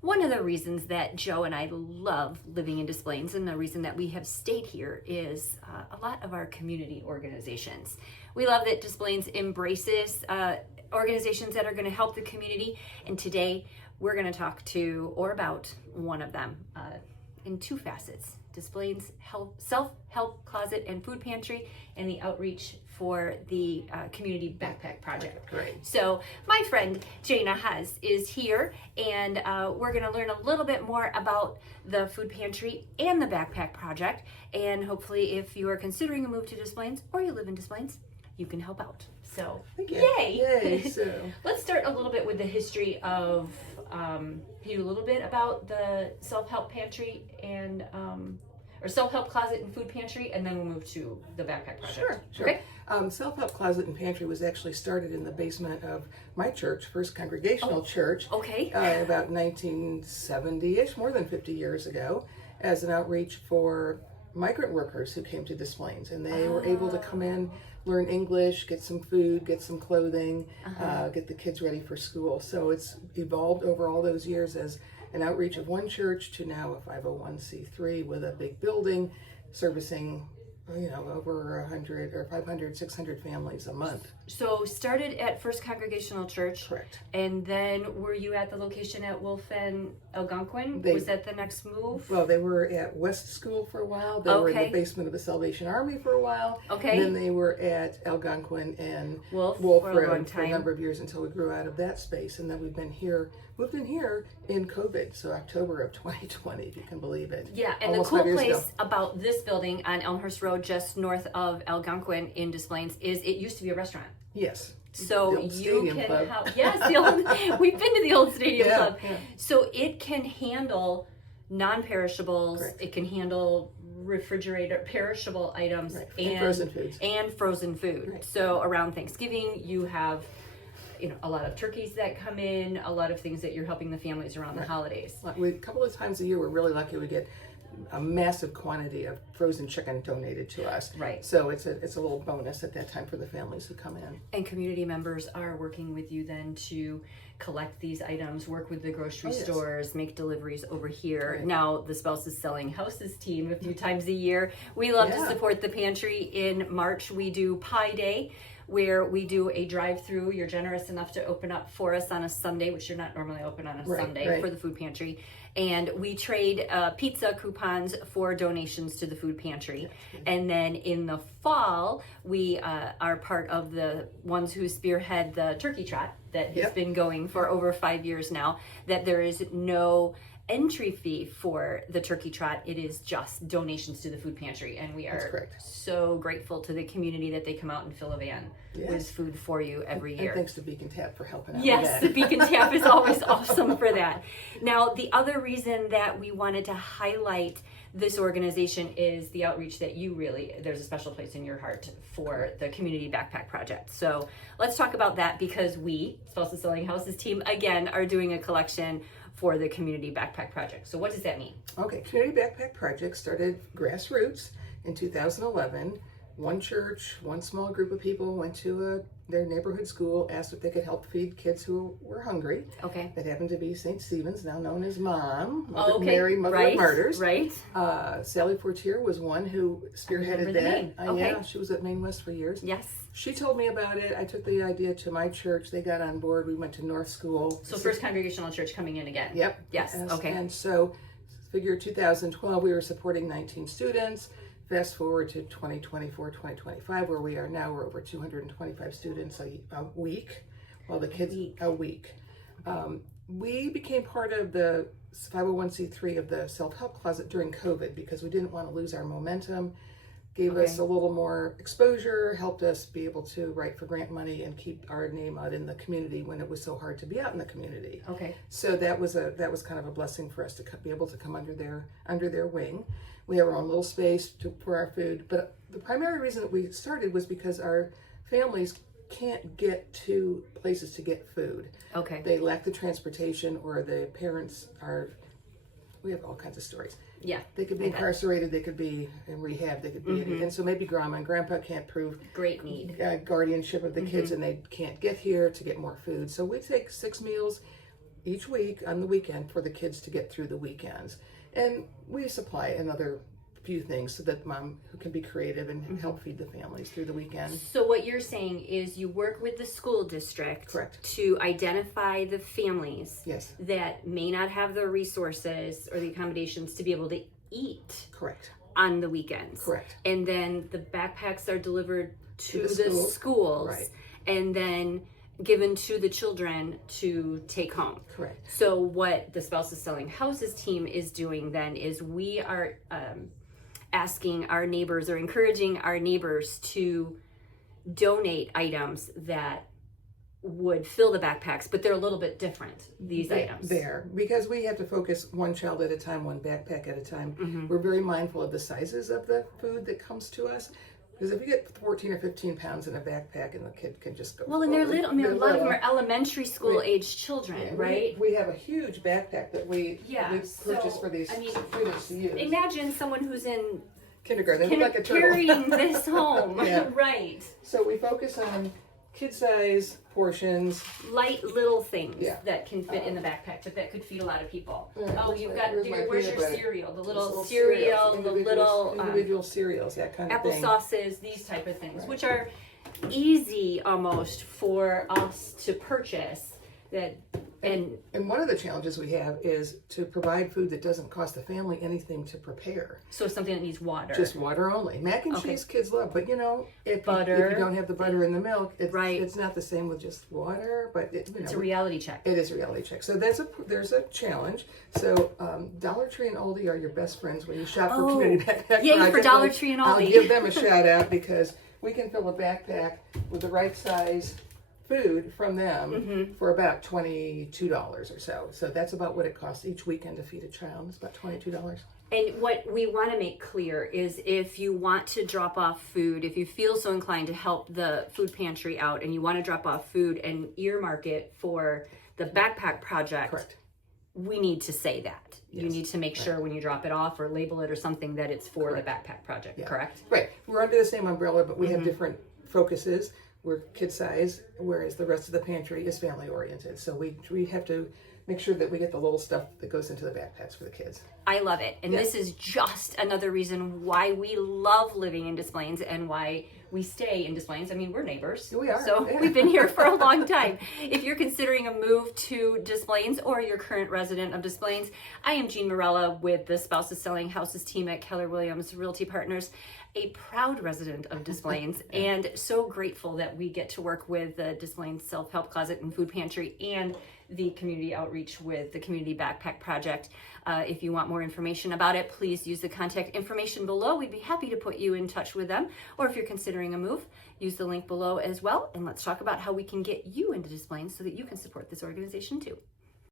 One of the reasons that Joe and I love living in Des Plaines, and the reason that we have stayed here, is a lot of our community organizations. We love that Des Plaines embraces organizations that are going to help the community, and today we're going to talk to or about one of them in two facets: Des Plaines Self-Help Closet and Food Pantry, and the outreach for the Community Backpack Project. Great. So my friend Jana Huz is here, and we're going to learn a little bit more about the Food Pantry and the Backpack Project, and hopefully if you are considering a move to Des Plaines or you live in Des Plaines, you can help out. So, yay! So. Let's start a little bit with the history of, can you do a little bit about the Self-Help Pantry and, or Self-Help Closet and Food Pantry, and then we'll move to the Backpack Project. Sure. Okay? Self-Help Closet and Pantry was actually started in the basement of my church, First Congregational Church, Okay. About 1970-ish, more than 50 years ago, as an outreach for migrant workers who came to Des Plaines, and they were able to come in, learn English, get some food, get some clothing, get the kids ready for school. So it's evolved over all those years as an outreach of one church to now a 501c3 with a big building servicing, over 100 or 500, 600 families a month. So started at First Congregational Church. Correct. And then were you at the location at Wolf and Algonquin? Was that the next move? Well, they were at West School for a while. They were in the basement of the Salvation Army for a while. Okay. And then they were at Algonquin and Wolf Road for a number of years until we grew out of that space. And then we've been here, moved in here in COVID, so October of 2020, if you can believe it. Yeah, and Almost the 5 cool years place ago. about this building on Elmhurst Road, just north of Algonquin in Des Plaines, is it used to be a restaurant. Yes. So The old you Stadium can Club. yes, the old, we've been to the old Stadium Yeah, Club. yeah. So it can handle non-perishables. Correct. It can handle refrigerator perishable items, Right. And frozen foods. and frozen food. Right. So around Thanksgiving, you have a lot of turkeys that come in, a lot of things that you're helping the families around the holidays. A couple of times a year, we're really lucky we get a massive quantity of frozen chicken donated to us. Right. So it's a little bonus at that time for the families who come in. And community members are working with you then to collect these items, work with the grocery stores, make deliveries over here. Right. Now the Spouses Selling Houses team a few times a year. We love to support the pantry. In March we do Pie Day, where we do a drive-through. You're generous enough to open up for us on a Sunday, which you're not normally open on a Sunday, for the food pantry. And we trade pizza coupons for donations to the food pantry. And then in the fall, we are part of the ones who spearhead the Turkey Trot that has been going for over 5 years now, that there is no entry fee for the Turkey Trot. It is just donations to the food pantry, and we are so grateful to the community that they come out and fill a van with food for you every year. And thanks to Beacon Tap for helping out Yes, with that. the Beacon Tap is always awesome for that. Now, the other reason that we wanted to highlight this organization is the outreach that there's a special place in your heart for the Community Backpack Project. So let's talk about that, because we, Spouses Selling Houses team, again, are doing a collection for the Community Backpack Project. So what does that mean? Okay, Community Backpack Project started grassroots in 2011. One church, one small group of people went to their neighborhood school, asked if they could help feed kids who were hungry. Okay. That happened to be St. Stephen's, now known as Mom, Mary, Mother of Martyrs. Right. Sally Fortier was one who spearheaded that. Yeah, she was at Maine West for years. Yes. She told me about it. I took the idea to my church. They got on board. We went to North School. So First Congregational Church coming in again. Yep. Yes. Okay. And so, figure 2012, we were supporting 19 students. Fast forward to 2024, 2025, where we are now. We're over 225 students a week. Well, the kids a week. We became part of the 501c3 of the Self-Help Closet during COVID because we didn't want to lose our momentum. Gave us a little more exposure, helped us be able to write for grant money and keep our name out in the community when it was so hard to be out in the community. Okay. So that was kind of a blessing for us to be able to come under their wing. We have our own little space for our food, but the primary reason that we started was because our families can't get to places to get food. Okay. They lack the transportation, or the parents we have all kinds of stories. Yeah. They could be incarcerated, they could be in rehab, they could be and so maybe grandma and grandpa can't prove great need guardianship of the kids, and they can't get here to get more food. So we take 6 meals each week on the weekend for the kids to get through the weekends. And we supply another few things so that mom who can be creative and help feed the families through the weekend. So what you're saying is you work with the school district Correct. to identify the families Yes. that may not have the resources or the accommodations to be able to eat Correct. on the weekends. Correct. And then the backpacks are delivered to the the schools Right. and then given to the children to take home. Correct. So what the Spouses Selling Houses team is doing then is we are asking our neighbors or encouraging our neighbors to donate items that would fill the backpacks, but they're a little bit different, these items. There, because we have to focus one child at a time, one backpack at a time. We're very mindful of the sizes of the food that comes to us. Because if you get 14 or 15 pounds in a backpack and the kid can just go Well, and they're forward, little. I mean, a lot of them little. are elementary school Right. age children, Yeah, right? We have a huge backpack that we So, purchase for these I mean, students to use. Imagine someone who's in Kindergarten, they look like a turtle. carrying this home, Yeah. right? So we focus on kid size portions. Light little things Yeah. that can fit in the backpack, but that could feed a lot of people. Yeah, Oh, where's you've my- got where's my where's your peanut butter? cereal? The Just little cereals, cereal, the individual- little individual cereals, that kind of thing. applesauces, these type of things, Right. which are easy almost for us to purchase. That and And one of the challenges we have is to provide food that doesn't cost the family anything to prepare. so something that needs water. Just water only. Mac and Okay. cheese kids love, but if Butter. you don't have the butter in the milk, Right. it's not the same with just water. But it's a reality check. it is a reality check. So there's a challenge. So Dollar Tree and Aldi are your best friends when you shop for community backpack yay for projects. Dollar Tree and I'll Aldi. give them a shout out because we can fill a backpack with the right size food from them for about $22 or so. So that's about what it costs each weekend to feed a child. It's about $22. And what we want to make clear is if you want to drop off food, if you feel so inclined to help the food pantry out and you want to drop off food and earmark it for the backpack project, Correct. we need to say that. You Yes. need to make sure when you drop it off or label it or something that it's for Correct. the backpack project, Yeah. correct? Right. We're under the same umbrella, but we have different focuses. We're kid size, whereas the rest of the pantry is family oriented. So we have to make sure that we get the little stuff that goes into the backpacks for the kids. I love it. And this is just another reason why we love living in Des Plaines and why we stay in Des Plaines. I mean, we're neighbors. We are, So yeah. we've been here for a long time. If you're considering a move to Des Plaines or you're a current resident of Des Plaines, I am Jean Morella with the Spouses Selling Houses team at Keller Williams Realty Partners, a proud resident of Des Plaines, and so grateful that we get to work with the Des Plaines Self-Help Closet and Food Pantry and the community outreach with the Community Backpack Project. If you want more information about it, please use the contact information below. We'd be happy to put you in touch with them. Or if you're considering a move, use the link below as well. And let's talk about how we can get you into Des Plaines so that you can support this organization too.